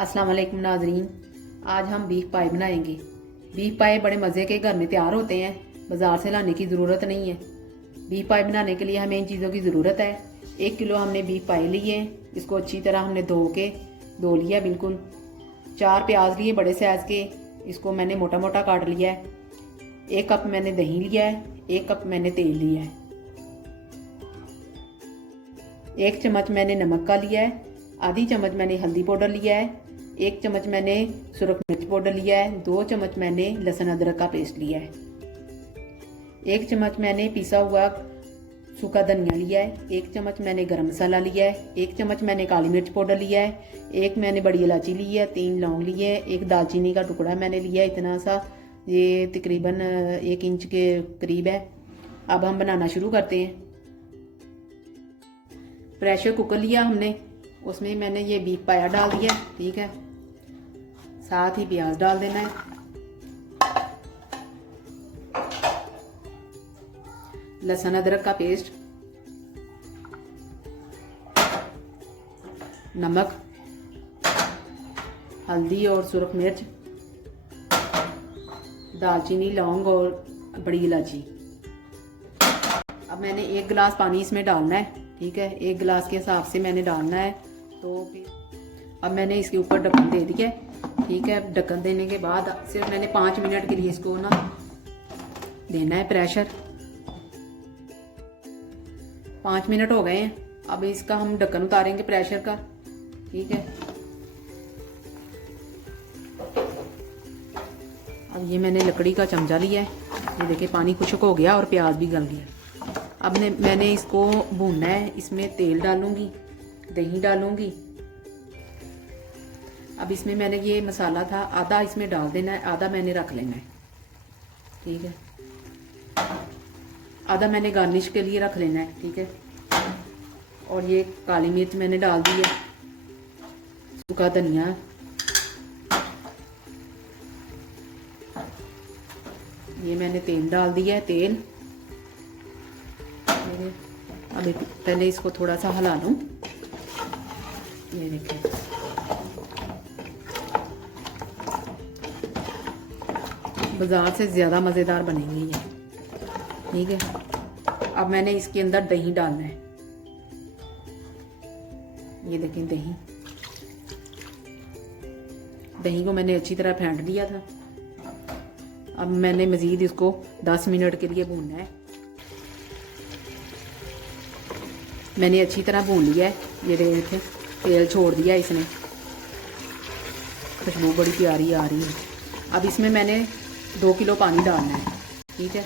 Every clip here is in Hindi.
अस्सलाम वालेकुम नाजरीन, आज हम बीफ पाई बनाएंगे। बीफ पाई बड़े मज़े के घर में तैयार होते हैं, बाज़ार से लाने की ज़रूरत नहीं है। बीफ पाई बनाने के लिए हमें इन चीज़ों की ज़रूरत है। 1 किलो हमने बीफ पाई लिए हैं, इसको अच्छी तरह हमने धो लिया बिल्कुल। 4 प्याज लिए बड़े साइज़ के, इसको मैंने मोटा मोटा काट लिया है। 1 कप मैंने दही लिया है, 1 कप मैंने तेल लिया है, 1 चम्मच मैंने नमक का लिया है, आधी चम्मच मैंने हल्दी पाउडर लिया है, 1 चम्मच मैंने सुरख मिर्च पाउडर लिया है, 2 चम्मच मैंने लहसुन अदरक का पेस्ट लिया है, 1 चम्मच मैंने पिसा हुआ सूखा धनिया लिया है, 1 चम्मच मैंने गरम मसाला लिया है, 1 चम्मच मैंने काली मिर्च पाउडर लिया है, 1 मैंने बड़ी इलायची ली है, 3 लौंग लिए है, 1 दालचीनी का टुकड़ा मैंने लिया है, इतना सा, ये तकरीबन 1 इंच के करीब है। अब हम बनाना शुरू करते हैं। प्रेशर कुकर लिया हमने, उसमें मैंने ये बीफ पाया डाल दिया, ठीक है। साथ ही प्याज डाल देना है, लहसुन अदरक का पेस्ट, नमक, हल्दी और सुरख मिर्च, दालचीनी, लौंग और बड़ी इलायची। अब मैंने 1 गिलास पानी इसमें डालना है, ठीक है। 1 गिलास के हिसाब से मैंने डालना है। तो फिर अब मैंने इसके ऊपर ढक्कन दे दिया है, ठीक है। ढक्कन देने के बाद सिर्फ मैंने 5 मिनट के लिए इसको ना देना है प्रेशर। 5 मिनट हो गए हैं। अब इसका हम ढक्कन उतारेंगे प्रेशर का, ठीक है। अब ये मैंने लकड़ी का चमचा लिया है, ये देखिए पानी खुश्क हो गया और प्याज भी गल गया। अब मैंने इसको भूनना है। इसमें तेल डालूंगी, दही डालूंगी। अब इसमें मैंने ये मसाला था, आधा इसमें डाल देना है, आधा मैंने रख लेना है, ठीक है। आधा मैंने गार्निश के लिए रख लेना है, ठीक है। और ये काली मिर्च मैंने डाल दी है, सूखा धनिया, ये मैंने तेल डाल दिया है, तेल। अभी पहले इसको थोड़ा सा हिला लूं, ये देखिए। बाजार से ज़्यादा मज़ेदार बनेंगे ये, ठीक है। अब मैंने इसके अंदर दही डालना है, ये देखें दही। दही को मैंने अच्छी तरह फेंट लिया था। अब मैंने मज़ीद इसको 10 मिनट के लिए भूनना है। मैंने अच्छी तरह भून लिया है, ये देखें तेल छोड़ दिया इसने, खुशबू बड़ी प्यारी आ रही है। अब इसमें मैंने 2 किलो पानी डालना है, ठीक है।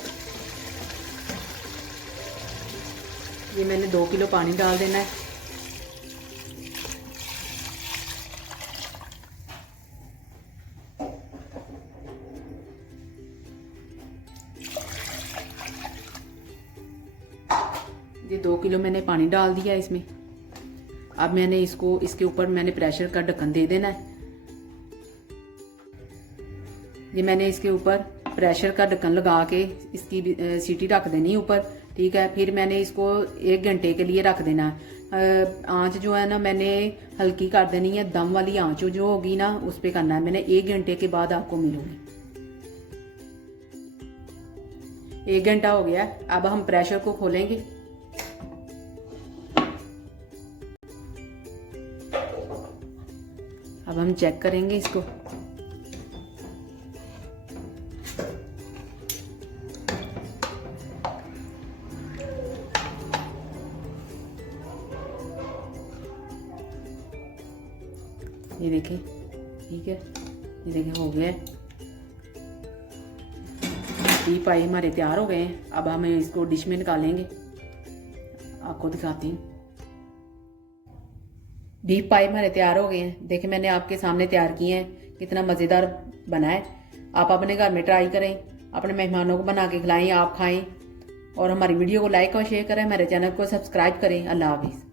ये मैंने 2 किलो पानी डाल देना है। ये 2 किलो मैंने पानी डाल दिया इसमें। अब मैंने इसके ऊपर मैंने प्रेशर का ढक्कन दे देना है। ये मैंने इसके ऊपर प्रेशर का ढक्कन लगा के इसकी सीटी रख देनी है ऊपर, ठीक है। फिर मैंने इसको 1 घंटे के लिए रख देना है। आँच जो है ना मैंने हल्की कर देनी है, दम वाली आँच जो होगी ना उस पर करना है। मैंने 1 घंटे के बाद आपको मिलूंगी। 1 घंटा हो गया, अब हम प्रेशर को खोलेंगे। अब हम चेक करेंगे इसको। ये देखिए, ठीक है, ये देखिए हो गया। बीफ पाई हमारे तैयार हो गए हैं। अब हम इसको डिश में निकालेंगे, आपको दिखाती हूँ। बीफ पाई हमारे तैयार हो गए हैं। देखिए मैंने आपके सामने तैयार किए हैं, कितना मज़ेदार बना है। आप अपने घर में ट्राई करें, अपने मेहमानों को बना के खिलाएं, आप खाएं। और हमारी वीडियो को लाइक और शेयर करें, हमारे चैनल को सब्सक्राइब करें। अल्लाह हाफिज़।